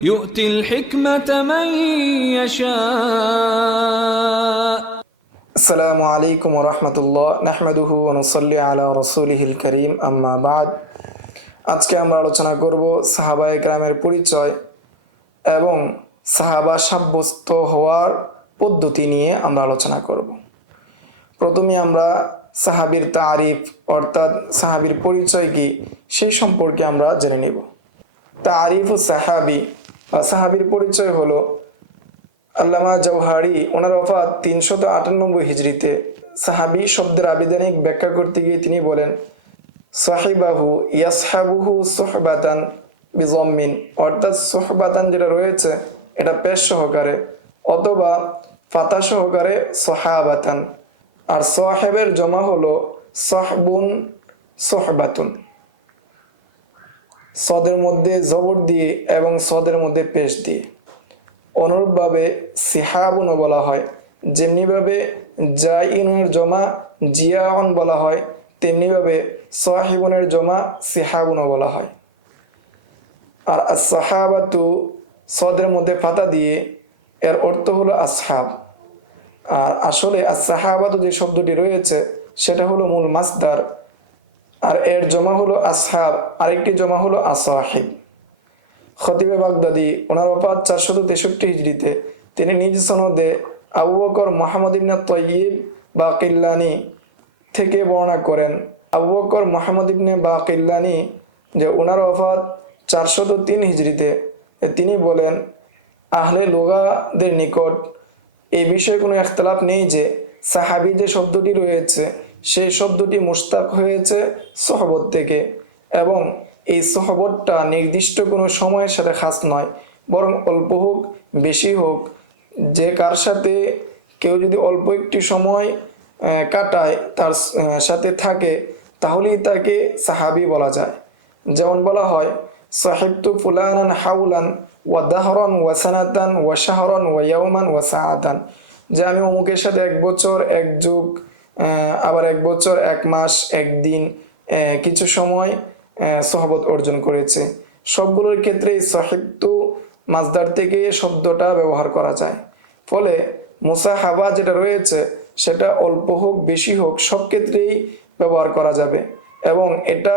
يؤتي الحكمة من يشاء আসসালামু আলাইকুম রহমতুল্লাহ নাহমাদুহু ওয়া নুসাল্লি আলা রাসূলিহিল কারীম আম্মা বাদ। আজকে আমরা আলোচনা করব সাহাবায়ে কেরামের পরিচয় এবং সাহাবা সাব্যস্ত হওয়ার পদ্ধতি নিয়ে আমরা আলোচনা করব। প্রথমে আমরা সাহাবীর তারিফ অর্থাৎ সাহাবীর পরিচয় কি সেই সম্পর্কে আমরা জেনে নেব। তারিফ সাহাবী বা সাহাবীর পরিচয় হলো আল্লামা জওহারি ওনার ওফাত 398 হিজরিতে। সাহাবী শব্দের আবিধানিক ব্যাখ্যা করতে গিয়ে তিনি বলেন সাহিবাহু ইয়াসহাবুহু সুহবাতান বিজম্মিন, অর্থাৎ সুহবাতান যেটা রয়েছে এটা পেশ সহকারে অথবা ফাতা সহকারে সহাবাতান, আর সাহেবের জমা হলো সাহবুন সুহবাতুন, সদের মধ্যে জবর দিয়ে এবং সদের মধ্যে পেশ দিয়ে। অনুরূপভাবে সিহাবুনও বলা হয়, যেমনিভাবে জাইনুনের জমা জিয়াউন বলা হয় তেমনিভাবে সাহিবুনের জমা সিহাবুনও বলা হয়। আর সাহাবাতু সদের মধ্যে ফাতা দিয়ে এর অর্থ হলো আসহাব। আর আসলে সাহাবাতু যে শব্দটি রয়েছে সেটা হলো মূল মাসদার, আর এর জমা হলো আসহাব, আরেকটি জমা হলো আসাহিব। খতিবে বাগদাদি ওনার ওফাত 463 হিজরিতে। তিনি নিজ সনদে আবু বকর মুহাম্মদ ইবনে তাইয়িব বাকিল্লানি থেকে বর্ণনা করেন। আবু বকর মুহাম্মদ ইবনে বাকিল্লানি যে ওনার ওফাত 403 হিজরিতে, তিনি বলেন আহলে লুগাদের নিকট এই বিষয়ে কোনো ইখতিলাফ নেই যে সাহাবী যে শব্দটি রয়েছে সেই শব্দটি মুশতাক হয়েছে সহবত থেকে, এবং এই সহবতটা নির্দিষ্ট কোনো সময়ের সাথে খাস নয়, বরং অল্প হোক বেশি হোক, যে কার সাথে কেউ যদি অল্প একটি সময় কাটায় তার সাথে থাকে তাহলেই তাকে সাহাবী বলা যায়। যেমন বলা হয় সাহিবতু ফুলানান হাউলান ওয়া দাহরান ওয়া সানাতান ওয়া শাহরান ওয়া ইয়াওমান ওয়া সাআতান, যে আমি অমুকের সাথে 1 বছর 1 যুগ, আবার 1 বছর 1 মাস 1 দিন কিছু সময় সহবত অর্জন করেছে। সবগুলোর ক্ষেত্রে সাহিবতু মাসদার থেকে শব্দটা ব্যবহার করা যায়। ফলে মুসাহাবা যেটা রয়েছে সেটা অল্প হোক বেশি হোক সব ক্ষেত্রেই ব্যবহার করা যাবে, এবং এটা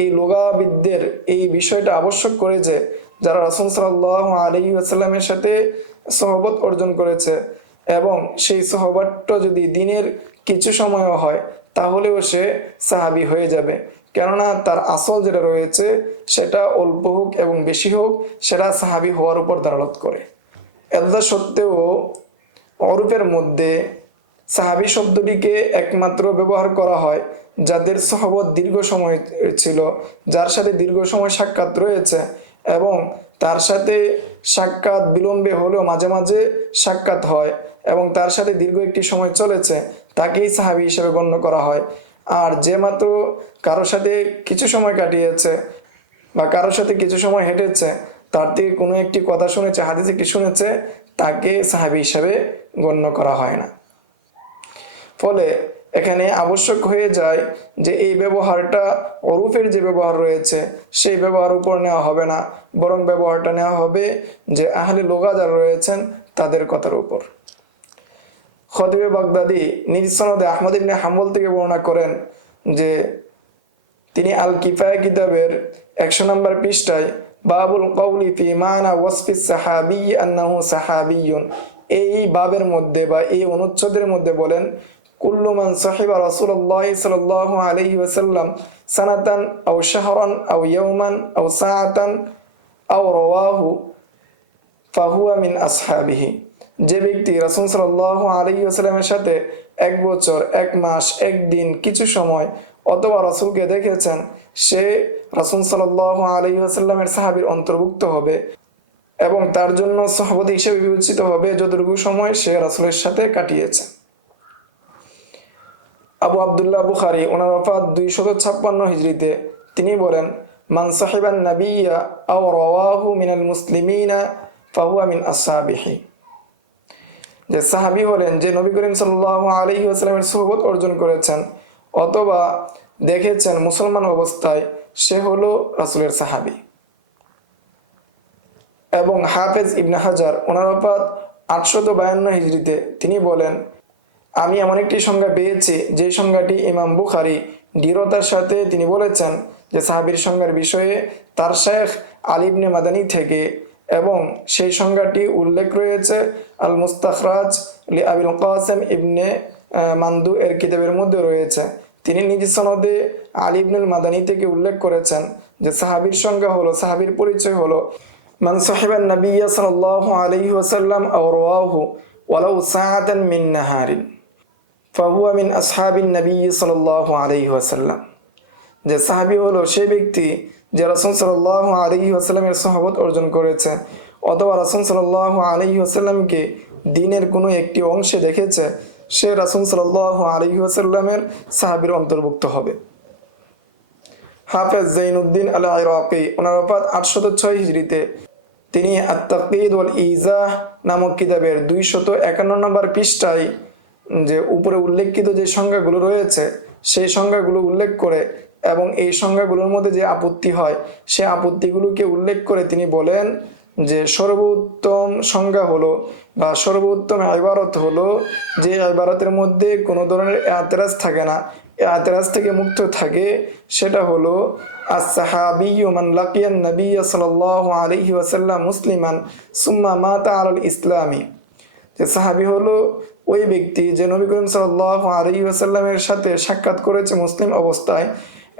এই লুগাবিদদের এই বিষয়টা আবশ্যক করে যে যারা রাসূল সাল্লাল্লাহু আলাইহি ওয়াসাল্লামের সাথে সহবত অর্জন করেছে এবং সেই সহবতটা যদি দিনের কিছু সময়ও হয় তাহলেও সে সাহাবী হয়ে যাবে, কেননা তার আসল যেটা রয়েছে সেটা অল্প হোক এবং বেশি হোক সেটা সাহাবী হওয়ার উপর দালালত করে। এতটা সত্ত্বেও অরূপের মধ্যে সাহাবী শব্দটিকে একমাত্র ব্যবহার করা হয় যাদের সহবত দীর্ঘ সময় ছিল, যার সাথে দীর্ঘ সময় সাক্ষাৎ রয়েছে এবং তার সাথে সাক্ষাৎ বিলম্বে হলেও মাঝে মাঝে সাক্ষাৎ হয় এবং তার সাথে দীর্ঘ একটি সময় চলেছে, তাকেই সাহাবী হিসেবে গণ্য করা হয়। আর যে মাত্র কারোর সাথে কিছু সময় কাটিয়েছে বা কারোর সাথে কিছু সময় হেঁটেছে, তার থেকে কোনো একটি কথা শুনেছে, হাদিস একটি শুনেছে, তাকে সাহাবী হিসেবে গণ্য করা হয় না। ফলে এখানে আবশ্যক হয়ে যায় যে এই ব্যবহারটা অরূপের যে ব্যবহার রয়েছে সেই ব্যবহার উপর নেওয়া হবে না, বরং ব্যবহারটা নেওয়া হবে যে আহলে লুগা যারা রয়েছেন তাদের কথার উপর। খতিবে বাগদাদি নিজ সনদে আহমদ ইবনে হাম্বল থেকে বর্ণনা করেন যে তিনি আল কিফায়া কিতাবের 100 নম্বর পৃষ্ঠায় বাবুল কওলি ফি মানা ওয়াসফিস সাহাবী আন্নাহু সাহাবিয়্যুন, এই বাবের মধ্যে বা এই অনুচ্ছেদের মধ্যে বলেন কুল্লু মান সাহিবা রাসূলুল্লাহ সাল্লাল্লাহু আলাইহি ওয়াসাল্লাম সানাতান আও শাহরান আও ইয়াওমান আও সাআতান আও রাওয়াহু ফাহুয়া মিন আসহাবিহি, যে ব্যক্তি রাসূল সাল্লাল্লাহু আলাইহি ওয়াসাল্লামের সাথে 1 বছর 1 মাস 1 দিন কিছু সময় অথবা রাসূলকে দেখেছেন সে রাসূল সাল্লাল্লাহু আলাইহি ওয়াসাল্লামের সাহাবীর অন্তর্ভুক্ত হবে এবং তার জন্য সাহাবত হিসেবে বিবেচিত হবে যতটুকু সময় সে রাসূলের সাথে কাটিয়েছে। আবু আব্দুল্লাহ বুখারী ওনার ওফাত 256 হিজরিতে। তিনি বলেন মান সাহিবান নাবিয়্যা আও রাওয়াহু মিনাল মুসলিমিনা ফাহুয়া মিন আসহাবিহি, যে সাহাবী হলেন যে নবী করিম সাল্লাল্লাহু আলাইহি ওয়াসাল্লামের সুহবত অর্জন করেছেন অথবা দেখেছেন মুসলমান অবস্থায়, সে হলো রাসূলের সাহাবী। এবং হাফেজ ইবনে হাজার ওনার ওফাত 852 হিজরিতে, তিনি বলেন, আমি এমন একটি সংজ্ঞা পেয়েছি যে সংজ্ঞাটি ইমাম বুখারী দৃঢ়তার সাথে তিনি বলেছেন যে সাহাবীর সংজ্ঞার বিষয়ে তার শেখ আলী ইবনে মাদানী থেকে, এবং সেই সংজ্ঞাটি উল্লেখ রয়েছে আল মুস্তাখরাজ লি আবিল কাসেম ইবনে মান্দু এর কিতাবের মধ্যে রয়েছে। তিনি নিজ সনদে আলী ইবনুল মাদানী থেকে উল্লেখ করেছেন যে সাহাবীর সংজ্ঞা হলো, সাহাবীর পরিচয় হলো, মান সাহিবান নবিয়্য সাল্লাল্লাহু আলাইহি ওয়াসাল্লাম আও রাওয়াহু ওয়ালাউ সাআতান মিন নাহারিন ফাহুয়া মিন আসহাবিন নবী সাল্লাল্লাহু আলাইহি ওয়াসাল্লাম। যে সাহাবী হলো সেই ব্যক্তি যে রাসূল সাল্লাল্লাহু আলাইহি ওয়াসাল্লামের সহবত অর্জন করেছে অথবা রাসূল সাল্লাল্লাহু আলাইহি ওয়াসাল্লামকে দিনের কোনো একটি অংশে দেখেছে, সে রাসূল সাল্লাল্লাহু আলাইহি ওয়াসাল্লামের সাহাবীর অন্তর্ভুক্ত হবে। হাফেজ জাইনুদ্দিন আল ইরাকি ওনার ওফাত 806 হিজরিতে, তিনি আত-তাকঈদ ওয়াল ইজাহ নামক কিতাবের 251 নম্বর পৃষ্ঠায় যে উপরে উল্লেখিত যে সংজ্ঞাগুলো রয়েছে সেই সংজ্ঞাগুলো উল্লেখ করে এবং এই সংজ্ঞাগুলোর মধ্যে যে আপত্তি হয় সে আপত্তিগুলোকে উল্লেখ করে তিনি বলেন যে সর্বোত্তম সংজ্ঞা হলো বা সর্বোত্তম ইবারত হলো যে ইবারতের মধ্যে কোনো ধরনের এতরাজ থাকে না, এতরাজ থেকে মুক্ত থাকে, সেটা হলো আস-সাহাবিয়্যু মান লাকিয়ান নবিয়্য সাল্লাল্লাহু আলাইহি ওয়াসাল্লাম মুসলিমান সুম্মা মাতা আলাল ইসলামি। যে সাহাবী হলো ওই ব্যক্তি যে নবী করিম সাল্লাল্লাহু আলাইহি ওয়াসাল্লামের সাথে সাক্ষাৎ করেছে মুসলিম অবস্থায়,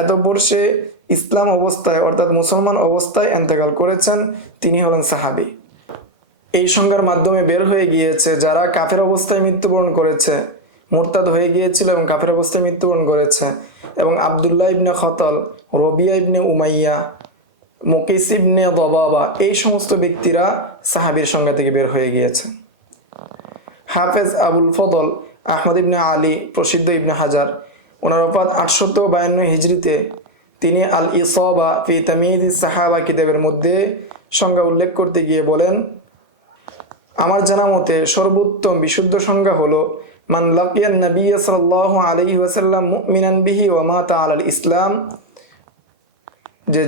এতপর সে ইসলাম অবস্থায় অর্থাৎ মুসলমান অবস্থায় ইন্তেকাল করেছেন, তিনি হলেন সাহাবী। এই সংজ্ঞার মাধ্যমে বের হয়ে গিয়েছে যারা কাফের অবস্থায় মৃত্যুবরণ করেছে, মুরতাদ হয়ে গিয়েছিল এবং কাফের অবস্থায় মৃত্যুবরণ করেছে, এবং আব্দুল্লাহ ইবনে খতল, রবিয়া ইবনে উমাইয়া, মুকিস ইবনে দবাবা, এই সমস্ত ব্যক্তিরা সাহাবীর সংজ্ঞা থেকে বের হয়ে গিয়েছে। হাফেজ আবুল ফদল আহমদ ইবনে আলী প্রসিদ্ধ ইবনে হাজার ওনার ওফাত 852 হিজরিতে, তিনি আল ইসাবা ফি তামিয়িজ সাহাবা কিতাবের মধ্যে সংজ্ঞা উল্লেখ করতে গিয়ে বলেন, আমার জানা মতে সর্বোত্তম বিশুদ্ধ সংজ্ঞা হলো মান লাকিয়ান নবিয়্য সাল্লাল্লাহু আলাইহি ওয়াসাল্লাম মুমিনান বিহি ওয়া মাতা আলাল ইসলাম।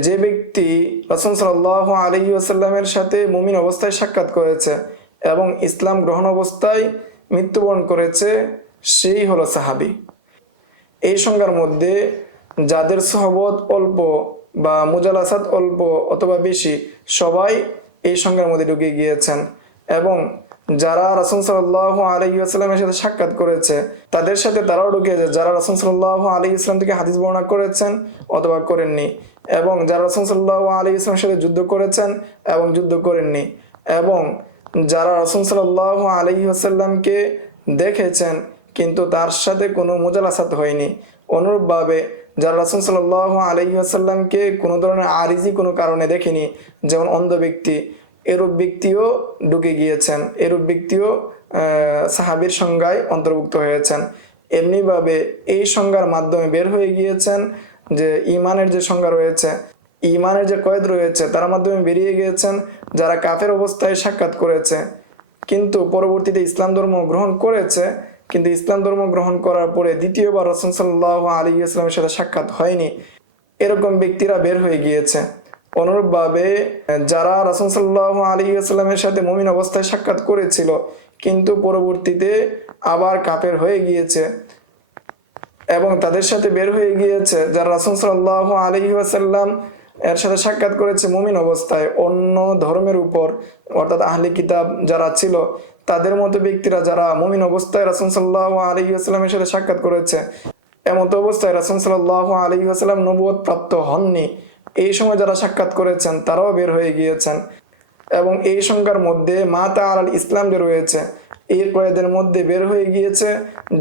যে ব্যক্তি রাসূল সাল্লাল্লাহু আলাইহি ওয়াসাল্লামের সাথে মুমিন অবস্থায় সাক্ষাৎ করেছে এবং ইসলাম গ্রহণ অবস্থায় মৃত্যুবরণ করেছে, সেই হলো সাহাবী। এই সংজ্ঞার মধ্যে যাদের সহবত অল্প বা মুজালাসাত অল্প অথবা বেশি সবাই এই সংজ্ঞার মধ্যে ঢুকে গিয়েছেন, এবং যারা রাসূল সাল্লাল্লাহু আলাইহি ওয়াসাল্লামের সাথে সাক্ষাৎ করেছে তাদের সাথে তারাও ঢুকেছে যারা রাসূল সাল্লাল্লাহু আলাইহি ওয়াসাল্লাম থেকে হাদিস বর্ণনা করেছেন অথবা করেননি, এবং যারা রাসূল সাল্লাল্লাহু আলাইহি ওয়াসাল্লামের সাথে যুদ্ধ করেছেন এবং যুদ্ধ করেননি, এবং যারা রাসূল সাল্লাল্লাহু আলাইহি ওয়াসাল্লামকে দেখেছেন কিন্তু তার সাথে কোনো মুজালাসাত হয়নি। অনুরূপভাবে যারা রাসূল সাল্লাল্লাহু আলাইহি ওয়াসাল্লামকে কোনো ধরনের আরিজি কোনো কারণে দেখেনি, যেমন অন্ধ ব্যক্তি, এরূপ ব্যক্তিও ঢুকে গিয়েছেন, এরূপ ব্যক্তিও সাহাবীর সংজ্ঞায় অন্তর্ভুক্ত হয়েছেন। এমনিভাবে এই সংজ্ঞার মাধ্যমে বের হয়ে গিয়েছেন যে ঈমানের যে সংজ্ঞা রয়েছে, ঈমানের যে কয়েদ রয়েছে, তার মাধ্যমে বেরিয়ে গিয়েছেন যারা কাফের অবস্থায় সাক্ষাৎ করেছে কিন্তু পরবর্তীতে ইসলাম ধর্ম গ্রহণ করেছে, কিন্তু ইসলাম ধর্ম গ্রহণ করার পরে দ্বিতীয়বার রাসূল সাল্লাল্লাহু আলাইহি ওয়াসাল্লামের সাথে সাক্ষাৎ হয়নি, এরকম ব্যক্তিরা বের হয়ে গিয়েছে। অনুরূপভাবে যারা রাসূল সাল্লাল্লাহু আলাইহি ওয়াসাল্লামের সাথে মুমিন অবস্থায় সাক্ষাৎ করেছিল কিন্তু পরবর্তীতে আবার কাফের হয়ে গিয়েছে, এবং তাদের সাথে বের হয়ে গিয়েছে যারা রাসূল সাল্লাল্লাহু আলাইহি ওয়াসাল্লাম এর সাথে সাক্ষাৎ করেছে মুমিন অবস্থায় অন্য ধর্মের উপর, অর্থাৎ আহলে কিতাব যারা ছিল তাদের মতো ব্যক্তিরা যারা মুমিন অবস্থায় রাসূল সাল্লাল্লাহু আলাইহি ওয়াসাল্লামের সাথে সাক্ষাৎ করেছে, এমত অবস্থায় রাসূল সাল্লাল্লাহু আলাইহি ওয়াসাল্লাম নবুয়ত প্রাপ্ত হননি, এই সময় যারা সাক্ষাৎ করেছেন তারাও বের হয়ে গিয়েছেন। এবং এই সংখ্যার মধ্যে মাতা আলাল ইসলাম যে রয়েছে, এই কয়েদের মধ্যে বের হয়ে গিয়েছে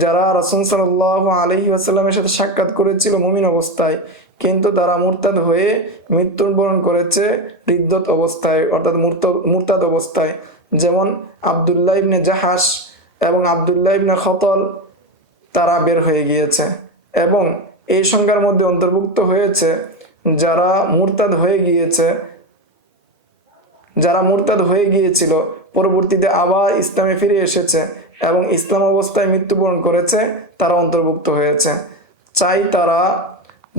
যারা রাসূল সাল্লাল্লাহু আলাইহি ওয়াসাল্লামের সাথে সাক্ষাৎ করেছিল মুমিন অবস্থায় কিন্তু তারা মুরতাদ হয়ে মৃত্যুবরণ করেছে রিদ্দত অবস্থায় অর্থাৎ মুরতাদ অবস্থায়, যেমন আব্দুল্লাহ ইবনে জাহাশ এবং আব্দুল্লাহ ইবনে খতল, তারা বের হয়ে গিয়েছে। এবং এই সংখ্যার মধ্যে অন্তর্ভুক্ত হয়েছে যারা মুরতাদ হয়ে গিয়েছিল পরবর্তীতে আবার ইসলামে ফিরে এসেছে এবং ইসলাম অবস্থায় মৃত্যুবরণ করেছে, তারা অন্তর্ভুক্ত হয়েছে। চাই তারা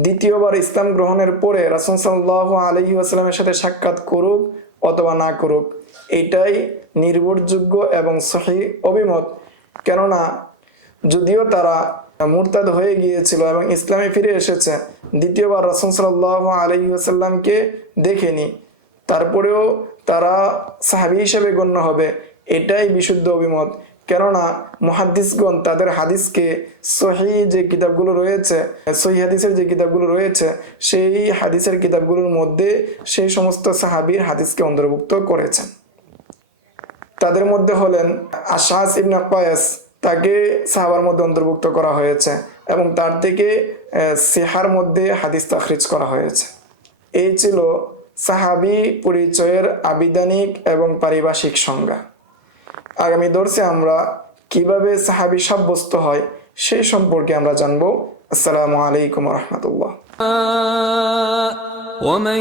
দ্বিতীয়বার ইসলাম গ্রহণের পরে রাসূল সাল্লাল্লাহু আলাইহি ওয়াসাল্লামের সাথে সাক্ষাৎ করুক অথবা না করুক, এটাই নির্ভরযোগ্য এবং সহিহ অভিমত। কেননা যদিও তারা মুরতাদ হয়ে গিয়েছিল এবং ইসলামে ফিরে এসেছে, দ্বিতীয়বার রাসূল সাল্লাল্লাহু আলাইহি ওয়াসাল্লামকে দেখেনি, তারপরেও তারা সাহাবী হিসেবে গণ্য হবে, এটাই বিশুদ্ধ অভিমত। কেননা মুহাদ্দিসগণ তাদের হাদিসকে সহিহ যে কিতাবগুলো রয়েছে, সহিহ হাদিসের যে কিতাবগুলো রয়েছে, সেই হাদিসের কিতাবগুলোর মধ্যে সেই সমস্ত সাহাবীর হাদিসকে অন্তর্ভুক্ত করেছেন। তাদের মধ্যে হলেন আশআস ইবনে কায়েস, তাকে সাহাবার মধ্যে অন্তর্ভুক্ত করা হয়েছে এবং তার থেকে সিহার মধ্যে হাদিস তাখরিজ করা হয়েছে। এই ছিল সাহাবী পরিচয়ের আবিধানিক এবং পারিভাষিক সংজ্ঞা। আগামী দর্সে আমরা কিভাবে সাহাবী সাব্যস্ত হয় সেই সম্পর্কে আমরা জানবো। আসসালামু আলাইকুম ওয়া রাহমাতুল্লাহ। ومن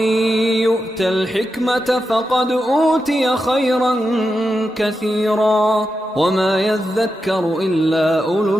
يؤت الحكمة فقد أوتي خيرا كثيرا وما يذكر إلا أولو